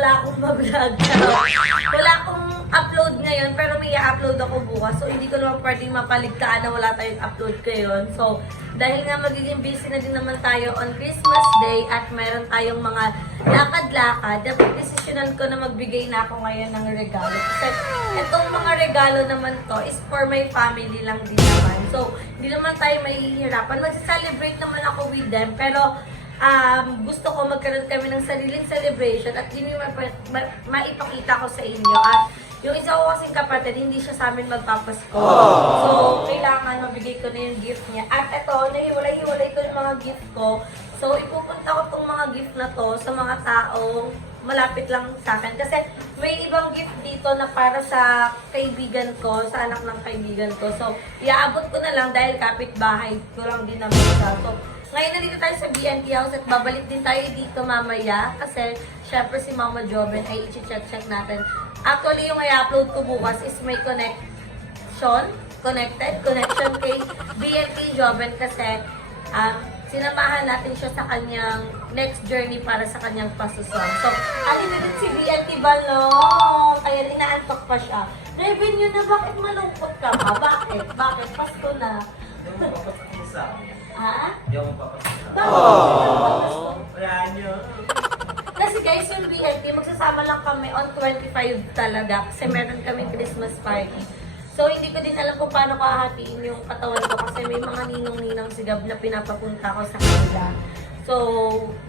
wala akong ma-vlog. Wala akong upload ngayon, pero may i-upload ako bukas. So, hindi ko naman pwedeng mapaligtaan na wala tayong upload ngayon. So, dahil nga magiging busy na din naman tayo on Christmas Day at meron tayong mga lakad-lakad, dapat decisionan ko na magbigay na ako ngayon ng regalo. Kasi itong mga regalo naman to is for my family lang din naman. So, hindi naman tayo mahihirapan. Mag-celebrate naman ako with them, pero gusto ko magkaroon kami ng sariling celebration at yun yung maipakita ko sa inyo. At yung isa ko kasing kapatid, hindi siya sa amin magpapasko. So, kailangan mabigay ko na yung gift niya. At ito, nahiwalay-hiwalay ko yung mga gift ko. So, ipupunta ko tong mga gift na to sa mga taong malapit lang sa akin. Kasi may ibang gift dito na para sa kaibigan ko, sa anak ng kaibigan ko. So, iaabot ko na lang dahil kapitbahay ko lang din naman siya. So, ngayon nandito tayo sa BNT House at babalik din tayo dito mamaya kasi syempre si Mama Joven ay i-check natin. Actually, yung i-upload ko bukas is may connection kay BNT Joven kasi sinamahan natin siya sa kanyang next journey para sa kanyang pasuswang. So, alin na din si BNT Balong, kaya inaantok pa siya. Revenue na, bakit malungkot ka pa? Bakit? Bakit? Pasko na. Ha? Yung papasok. Bakit? Wala nyo. Kasi guys, yung BNT, magsasama lang kami on 25 talaga kasi meron kami Christmas party. So, hindi ko din alam kung paano ko hahatiin yung katawan ko kasi may mga ninong-ninang sigab na pinapapunta ko sa kanila. So,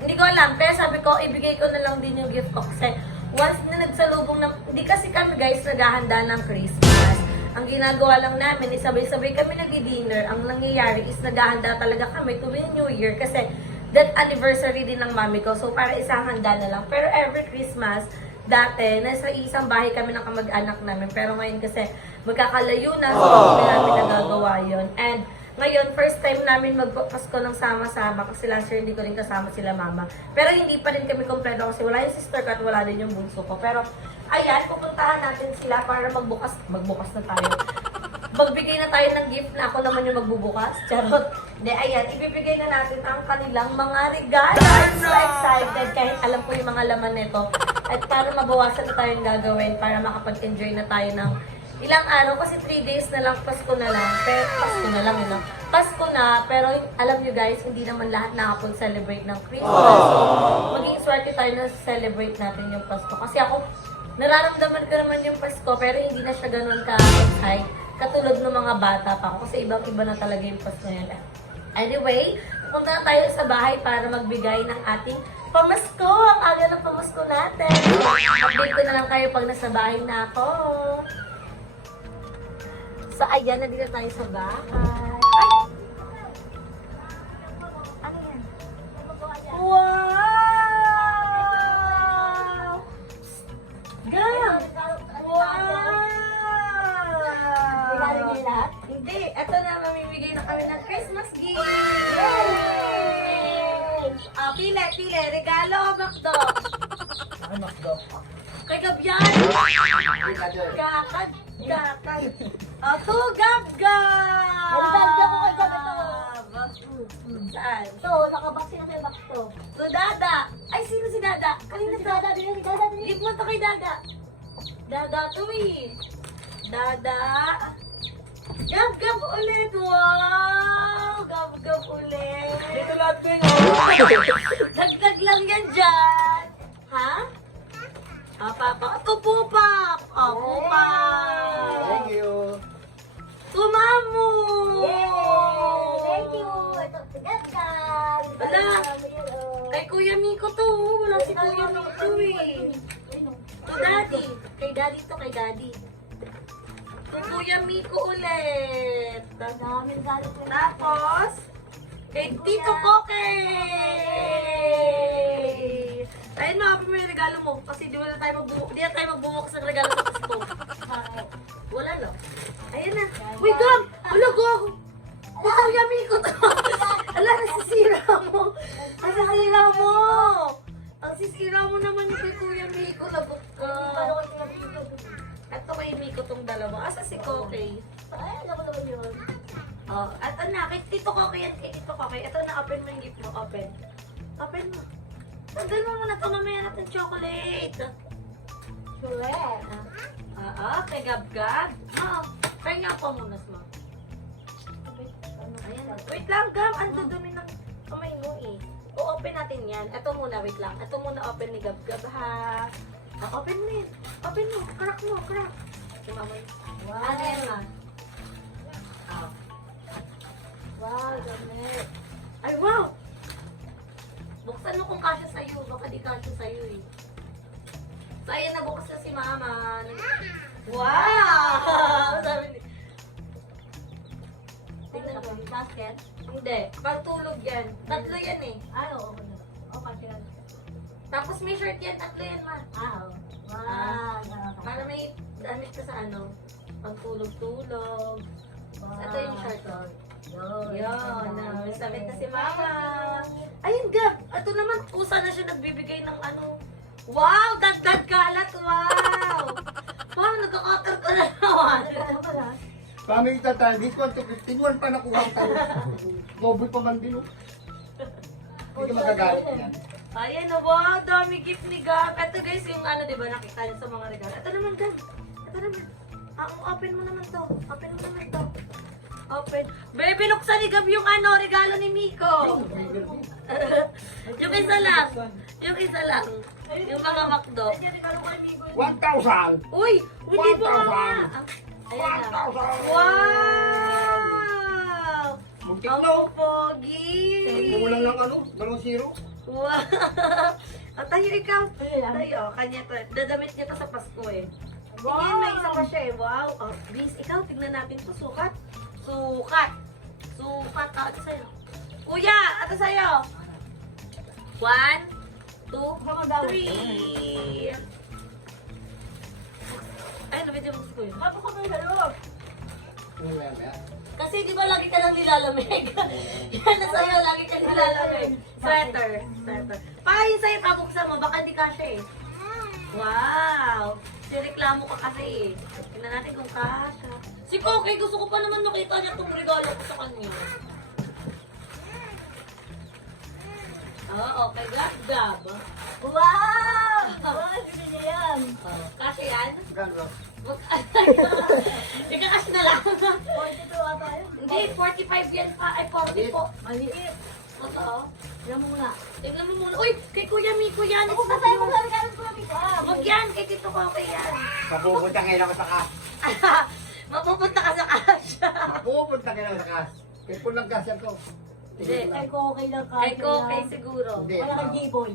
hindi ko alam. Pero sabi ko, ibigay ko na lang din yung gift ko kasi once na nagsalubong ng... Hindi kasi kami guys naghahanda ng Christmas. Ang ginagawa lang namin is sabay-sabay kami nag-dinner. Ang nangyayari is naghahanda talaga kami tuwing New Year kasi that anniversary din ng mami ko. So, para isang handa na lang. Pero every Christmas, dati, nasa isang bahay kami ng kamag-anak namin. Pero ngayon kasi, magkakalayo na. So, hindi namin nagagawa yun. And, ngayon, first time namin magpasko ng sama-sama. Kasi last year, hindi ko rin kasama sila mama. Pero hindi pa rin kami kompleto kasi wala yung sister ko at wala din yung bunso ko. Pero, ayan, pupuntahan natin sila para magbukas na tayo. Magbigay na tayo ng gift na ako naman yung magbubukas. Charot. Hindi, ayan, ibibigay na natin ang kanilang mga regalo. I'm so excited kahit alam ko yung mga laman nito. At para mabawasan na tayong gagawin para makapag-enjoy na tayo ng ilang araw. Kasi 3 days na lang, Pasko na lang. Pero Pasko na lang, yun. Pasko na, pero alam nyo guys, hindi naman lahat nakapag-celebrate ng Christmas. So, maging swerte tayo na celebrate natin yung Pasko. Kasi ako, nararamdaman ko naman yung Pasko, pero hindi na siya ganun ka-excite. Katulad ng mga bata pa ako, kasi ibang-iba na talaga yung Pasko ngayon. Anyway, punta na tayo sa bahay para magbigay ng ating pamasko. Ang aga ng pamasko natin. Update ko na lang kayo pag nasa bahay na ako. So, ayan, nandito tayo sa bahay. Ay! Ano yan? Wow! Gam! Wow! Hindi, eto na, mamimigay na kami ng Christmas gift! Yay! Pile, regalo o McDo? Ay, McDo. Kay Gabyan! Gakad! To Gab-Gab! Nagdalda ko kay Gab ito. Saan? Ito, nakabasi na may bakto. To Dada! Ay, sino si Dada? Kanina Si to? Dada din, si Dada din. Give mo to kay Dada. Dada to eh. Dada. Gab-Gab ulit. Wow! Gab-Gab ulit. Dito lahat din, Dagdag lang yan dyan. Ha? Papa. Pupap. Pupap. Thank you. Tumamu. Thank you. Ito, si Gab-Gab. Wala. Kay Kuya Miko to. Wala si Kuya Miko eh. To Daddy. Kay Daddy to, kay Daddy. To Kuya Miko ulit. Daming galit ko. Tapos, kay Tito Koke. Ayun mga may regalo mo. Kasi di na tayo magbubukas ng regalo sa Pasko. Wala no? Ayan na. Uy, Gam! Wala ko ako. Kuya Miko to. Ala, nasisira mo. Nasisira mo. Ang sisira mo naman yung kay Kuya Miko. Lagot ka. Ito kay Miko tong dalawa. Asa si Koke? Ay, alam ko naman yun. Oh, at na, kay Tito Koke yan. Kay Tito Koke. Ito na, open mo yung gift mo. Open. Open mo. Tanggal mo muna ito, mamaya natin chocolate. Sure. Kay Gab-Gab. Try nga po muna, Smart. Ayan. Wait lang, Gab. Ang dudumi ng kamay mo eh. O-open natin yan. Ito muna, wait lang. Ito muna open ni Gab-Gab, ha? Open mo yun. Open mo. Crack mo, crack. Si Mama yun. Wow. Ano yan, Ma? Wow, gamit. Ay, wow! Buksan mo kung kasya sa'yo. Baka di kasya sa'yo eh. So, ayan, nabukas na si Mama. Wow! Sabi ni... Tingnan ko, basket. Hindi. Pagtulog yan. Tatlo yan eh. Ay, oo. Okay, yan. Tapos may shirt yan. Tatlo yan, Ma. Oo. Wow. Para may damit ka sa ano. Pagtulog-tulog. Ito yung shirt. Oh. Yun. May damit na si Mama. Ayun, Gab. Ito naman, kusa na siya nagbibigay ng ano. Wow! Dagdag kalat! Wow! Wow, nagkakater ka na naman. Family tayo, this one to 15, pa nakuha ang talo. Double pa man din, oh. Hindi ka magagalit yan. Ayan na, wow, dami gift ni Gab. Ito guys, yung ano, di ba, nakita niyo sa mga regalo. Ito naman, Gab. Ito naman. Open mo naman to. Open mo naman to. Open. Babe, binuksan ni Gab yung ano, regalo ni Miko. Yung isa lang. Yung isa lang. Yung mga McDo. 1,000! Uy! Hindi po 1,000. nga. Ayan na. 1,000! Wow! Muntik Ang na, oh. pogi! Kumulang lang ano, 2-0. Wow! At tayo ikaw. Tayo, kanya to. Dadamit niya to sa Pasko eh. Wow! May isa pa siya eh. Wow! Oh, Bis, ikaw, tignan natin to. Sukat. Sukat. Sukat. Ito sa'yo. Kuya, ito sa'yo. 1, 2, 3. Ay, nabidyo mo si Kuya. Tapos ako yung laro. Kasi di ba lagi ka nang nilalamig? Yan na sa'yo, lagi ka nilalamig. Sweater. Sweater. Baka yung sa'yo kabuksan mo, baka di kasya eh. Wow! Sireklamo ka kasi eh. Tingnan natin kung kasya. Si Koke, gusto ko pa naman makita niya itong regalo ko sa kanya. Oo, okay. Gab-Gab. Wow! Wow, hindi niya yan. Kasya yan? Gano'n. Ikakash na lang. 42 ata yun. Hindi, 45 yan pa. Ay, 40 po. Maliit. Totoo. Yan muna. Tingnan mo muna. Uy, kay Kuya Miko yan. Ako ba tayo kung gamit ko namin? Wag yan, kay Tito Koke yan. Mapupunta ngayon ako sa kas. Mapupunta ka sa kasya. Mapupunta ngayon sa kas. Kaya po lang kas yan to. Hindi. Kay Koke lang ka. Kay Koke siguro. Hindi. Wala kang G-boy.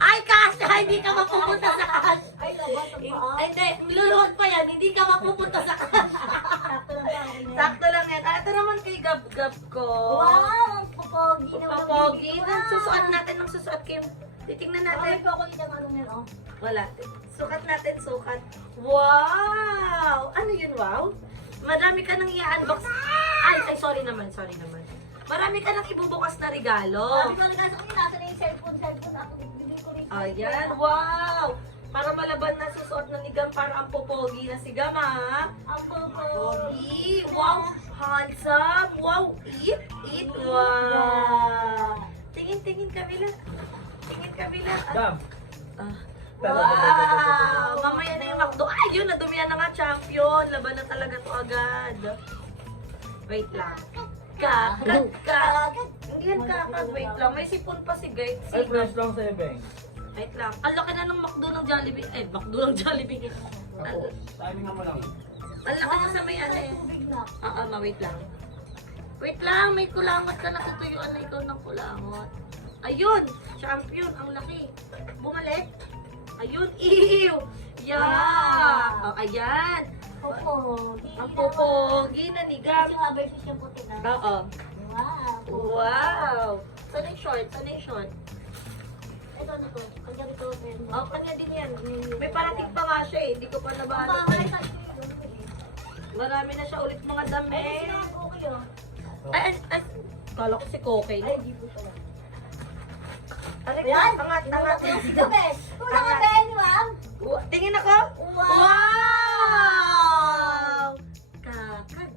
Ay, kasya! Hindi ka mapupunta sa kasya. Ay, labas ang paa. Ay, hindi. Luluhod pa yan. Hindi ka mapupunta sa kasya. Sakto lang pa ako niya. Sakto lang yan. Ito naman kay Gab-Gab ko. Wow! Ang pupogi naman. Papogi. Susuot natin ng susuot, Kim. Titingnan Ay, natin. Koke yung ano nila. Oh. Wala. Sukat natin, sukat. Wow! Ano yun, wow? Marami ka nang i-unbox. Ay, sorry naman, sorry naman. Marami ka nang ibubukas na regalo. Sabi ko lang sa nasa na yung cellphone ako. Bibili ko rin. Ayan, wow! Para malaban na susuot na ni Gam, para ang popogi na si Gam, ha? Ang pupogi. Pogi! Wow! Handsome! Wow! Eat! Wow! Tingin kabila. Tingin kabila. Gam. Ah. Wow! Mamaya na yung McDo. Ay, yun, nadumihan na nga, champion. Laban na talaga to agad. Wait lang. Kakag. Hindi yan kakag. Wait lang. May sipon pa si Guy. Ay, fresh lang sa ebeng. Wait lang. Ang laki na ng McDo ng Jollibee. Eh, McDo ng Jollibee. Ako, timing nga mo lang. Ang laki na sa may ano eh. Tubig na. Wait lang. Wait lang, may kulangot ka. Natutuyuan na ikaw ng kulangot. Ayun! Champion! Ang laki. Bumalik. Ayun! Ew! Yeah! Oh, ayan! Pupogi. Ang popogi na ni Gab. Kasi nga versus yung puti na. Oo. Wow. Wow! Saan yung short? Saan yung short? Ito na to. Kanya ito. Oh, kanya din yan. May parating pa nga siya eh. Hindi ko pa Ang nabalo. bangay sa iyo. Marami na siya ulit mga Ay, damit. sinabi ko kayo. Ay, kala ko si Koke. Ay, di po siya. Aray, Ayan. angat. Si Gabes. Una ka ba ni ma'am? Tingin ako. Wow! Wow! Kakag.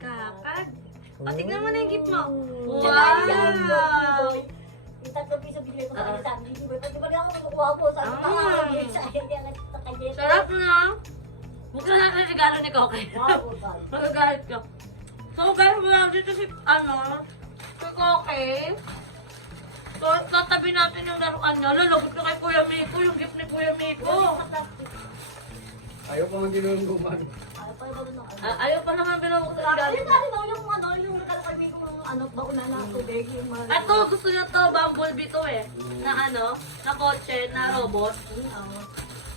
Kakag. O, tignan mo na yung gift mo. Wow! Wow! Yung 3 piso binili ko sa kanya. Sabi ni Boy, pati ba ako makukuha po? Sabi ko, sayang yan sa kanya. Sarap na. Buksan natin yung regalo ni Koke. Wow, God. Magagalit ka. So guys, wala dito si, si Koke. So, tatabi natin yung laruan niya. Lalagot na kay Kuya Miko, yung gift ni Kuya Miko. Ayaw pa man din yung gumano. Ayaw pa naman binubuksan yung regalo. Ayun natin yung regalo kay Miko ng bauna na tubig. Ito, gusto niya to, bumblebee to eh. Na na kotse, na robot.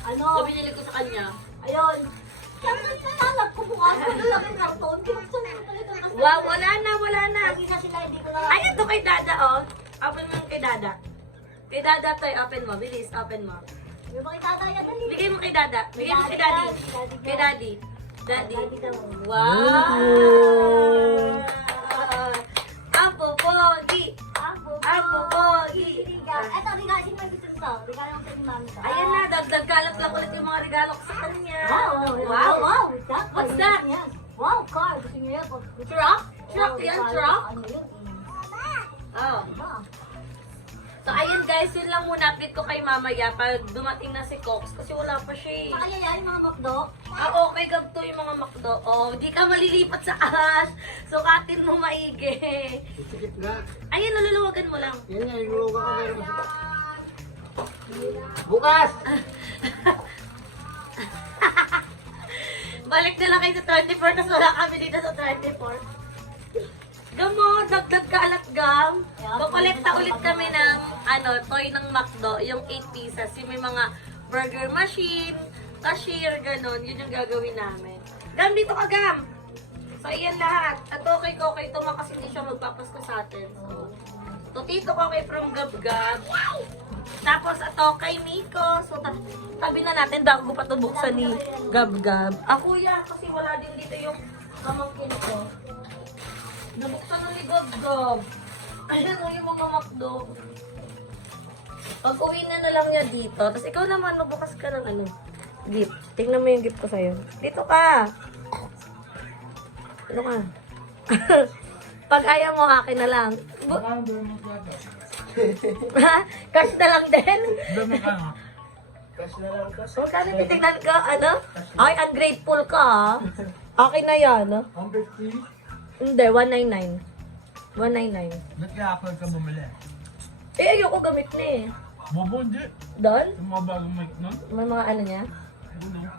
So, binili ko sa kanya. Ayun. Kaya nalalap ko bukas ko na lang yung karton. Kinuksan ko talaga kasi. Wow, wala na. Hindi na sila, hindi ko na. Ay, ito kay Dada, oh. Open mo yung kay Dada. Kay Dada to, open mo. Bilis, open mo. Yung mga itataya, dali. Bigay mo kay Dada. Bigay mo kay Daddy. Kay Daddy. Daddy. Daddy daw. Wow! Apo Pogi! Apo Pogi! Eto, rigasin mo dito to. Regalo ko sa ni Mami to. Ayan na, dagdag-galat lang ulit yung mga regalo ko sa kanya. Wow. What's that? Wow, car. Gusto niyo yan? Truck? Truck yan, truck? Ano yun? Oh. Diba? So, ayun guys, yun lang muna update ko kay mamaya pag dumating na si Cox kasi wala pa siya eh. Makayayain mga makdo. Okay, gabto yung mga makdo. Oh, di ka malilipat sa ahas. Sukatin mo maigi. Sikip na. Ayun, naluluwagan mo lang. Yan nga, inuuga ko meron masita. Bukas! Balik na lang kayo sa 24, tapos wala kami dito sa 24. Gamo, dagdag ka alat gam. Kukolekta ulit kami ng toy ng McDo, yung 8 pieces. Yung may mga burger machine, cashier, ganon. Yun yung gagawin namin. Gam, dito ka gam. So, ayan lahat. At okay ko, okay ito kasi hindi siya magpapasko sa atin. So, Tito ko kay from Gab Gab. Tapos ito kay Miko. So, tabi na natin bago pa ito buksan ni Gab Gab. Kuya, kasi wala din dito yung pamangkin ko. Nabuksan na ni Gab Gab. Ayan yung mga McDo. Pag uwi na lang niya dito. Tapos ikaw naman, magbukas ka ng gift. Tingnan mo yung gift ko sa'yo. Dito ka. Ano ka? Pag ayaw mo, akin na lang. Baka doon mo plato. Ha? Cash na lang din? Doon mo ka nga. Cash na lang, cash. So, kano titignan ka? Ay, ungrateful ka, ha? Akin na yan, ha? Ang 50? Hindi, 199. 199. Ba't kaya ako ka bumili? Eh, ayoko gamit na eh. Bobo, hindi. Doon? Yung mga bagong mic nun? May mga niya? Ano?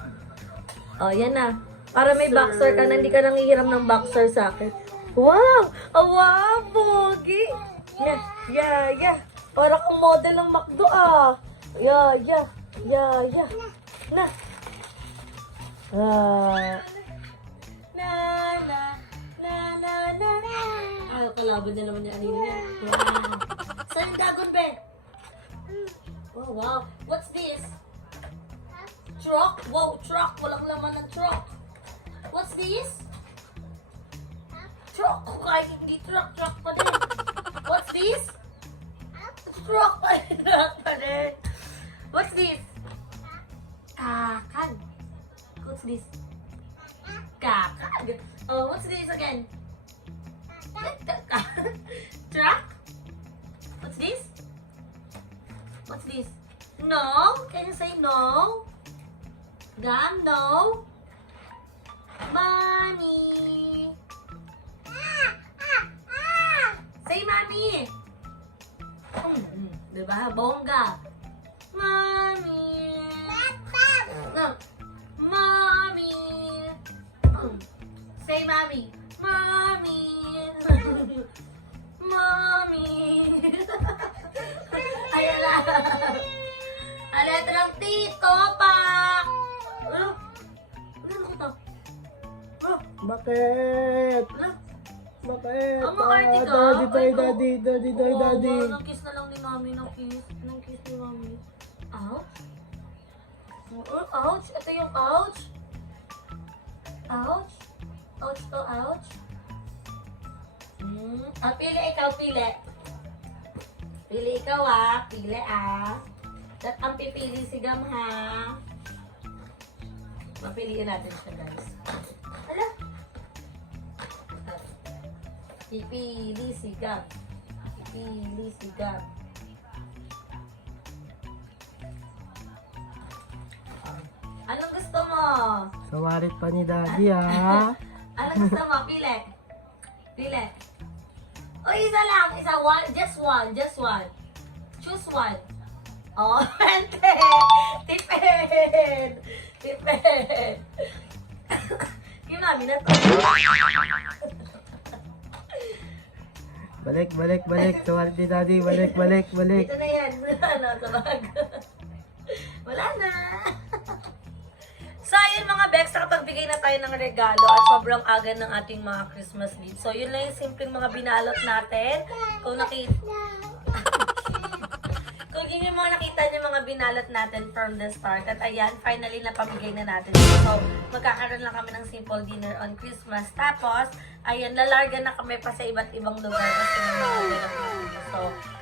Oh, yan na. Para may boxer ka na, hindi ka nanghihiram ng boxer sa akin. Wow! Oh, wow, pogi! Yeah. Para kang model ng McDo, ah. Yeah. Na. Na. Ay, kalaban na naman yung anino niya. Wow. Saan yung dagon, be? Oh, wow. What's this? Truck? Wow, truck. Walang laman ng truck. What's this? Truck. Kahit hindi truck pa din. What's this? Truck pa din. What's this? Kakan. What's this? Kakan. Oh, what's this again? Truck? What's this? What's this? No? Can you say no? Gam, no? Mommy! Say mommy! Diba? Bongga! Mommy! No. Mommy! Say mommy! Mommy! Mommy! Ayan lang! Aletrang tito pa! Ano ko to? Bakit? Ano? Bakit? Ang makarte ka? Daddy. Nang kiss na lang ni mami. Nang kiss ni mami. Ouch? Ouch? Ito yung ouch? Ouch? Ouch to ouch? Pili ikaw, pili. Pili ikaw, Pili, At ang pipili si Gam, ha? Mapiliin natin siya, guys. Hala? Pipili si Gab. Pipili si Gab. Kawarit pa ni Daddy, ha? Ano gusto mo? Pili. Pili. O, isa lang. Isa, one. Just one. Just one. Choose one. Oh, hindi. Tipid. Tipid. Yung mami na to. Balik, balik, balik. Kawarit ni Daddy. Balik, balik, balik. Ito na yan. Ano, sabag. Wala na. So, ayun mga Bex, nakapagbigay na tayo ng regalo at sobrang aga ng ating mga Christmas gifts. So, yun lang yung simpleng mga binalot natin. Kung kung yun yung mga nakita niyo mga binalot natin from the start. At ayan, finally napamigay na natin. So, magkakaroon lang kami ng simple dinner on Christmas. Tapos, ayan, lalarga na kami pa sa iba't ibang lugar kasi may mga ganun. So,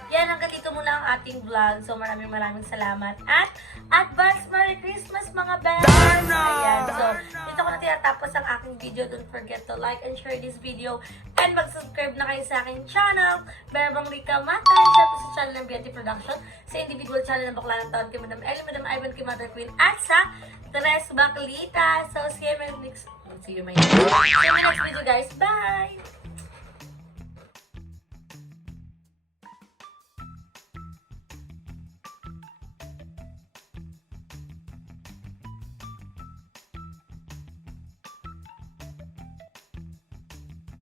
yan, hanggang dito muna ang ating vlog. So, maraming salamat. At, advance Merry Christmas mga best! Ayan, so, dito ko na tinatapos ang aking video. Don't forget to like and share this video. And mag-subscribe na kayo sa aking channel, Bebang Rica Mata. Siyempre sa channel ng Beauty Production. Sa individual channel ng Bakla ng Taon kay Madam Ellie, Madam Ivan, kay Mother Queen. At sa Tres Baklita. So, see you in my next video, guys. Bye!